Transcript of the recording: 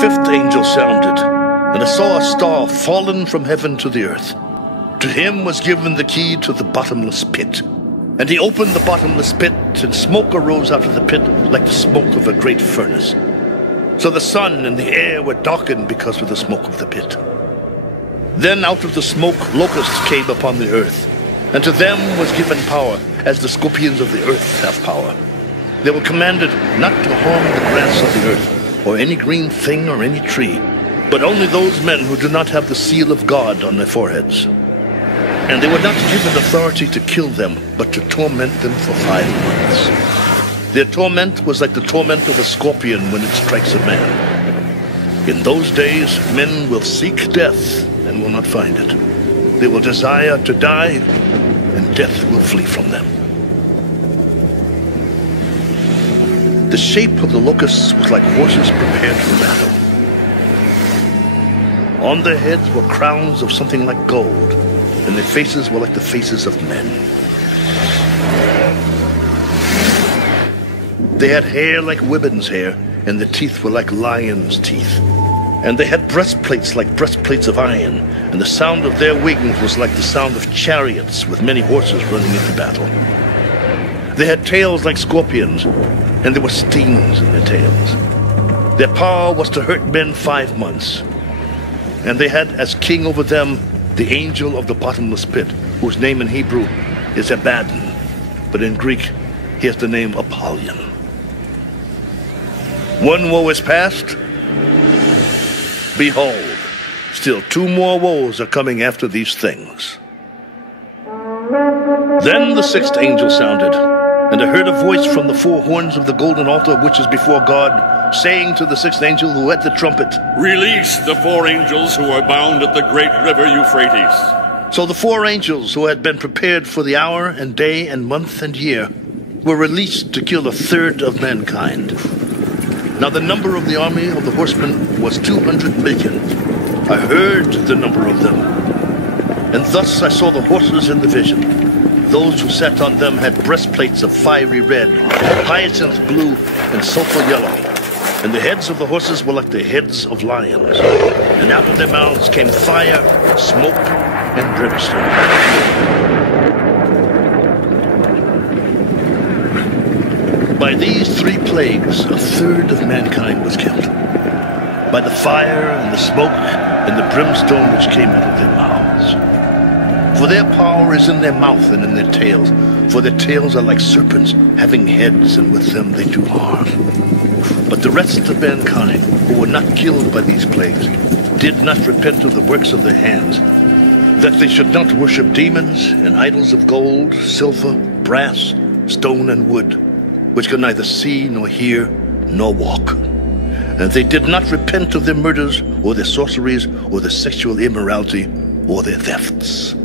fifth angel sounded, and I saw a star fallen from heaven to the earth. To him was given the key to the bottomless pit. And he opened the bottomless pit, and smoke arose out of the pit like the smoke of a great furnace. So the sun and the air were darkened because of the smoke of the pit. Then out of the smoke locusts came upon the earth, and to them was given power, as the scorpions of the earth have power. They were commanded not to harm the grass of the earth, or any green thing or any tree, but only those men who do not have the seal of God on their foreheads. And they were not given authority to kill them, but to torment them for 5 months. Their torment was like the torment of a scorpion when it strikes a man. In those days, men will seek death and will not find it. They will desire to die, and death will flee from them. The shape of the locusts was like horses prepared for battle. On their heads were crowns of something like gold, and their faces were like the faces of men. They had hair like women's hair, and their teeth were like lions' teeth. And they had breastplates like breastplates of iron, and the sound of their wings was like the sound of chariots with many horses running into battle. They had tails like scorpions, and there were stings in their tails. Their power was to hurt men 5 months. And they had as king over them the angel of the bottomless pit, whose name in Hebrew is Abaddon, but in Greek he has the name Apollyon. One woe is past. Behold, still 2 more woes are coming after these things. Then the sixth angel sounded, and I heard a voice from the 4 horns of the golden altar which is before God, saying to the sixth angel who had the trumpet, "Release the 4 angels who are bound at the great river Euphrates." So the 4 angels who had been prepared for the hour and day and month and year were released to kill 1/3 of mankind. Now the number of the army of the horsemen was 200 million. I heard the number of them. And thus I saw the horses in the vision. Those who sat on them had breastplates of fiery red, hyacinth blue, and sulfur yellow. And the heads of the horses were like the heads of lions. And out of their mouths came fire, smoke, and brimstone. By these 3 plagues, 1/3 of mankind was killed. By the fire and the smoke and the brimstone which came out of their mouths. For their power is in their mouth and in their tails. For their tails are like serpents, having heads, and with them they do harm. But the rest of mankind, who were not killed by these plagues, did not repent of the works of their hands, that they should not worship demons and idols of gold, silver, brass, stone, and wood, which could neither see, nor hear, nor walk. And they did not repent of their murders, or their sorceries, or their sexual immorality, or their thefts.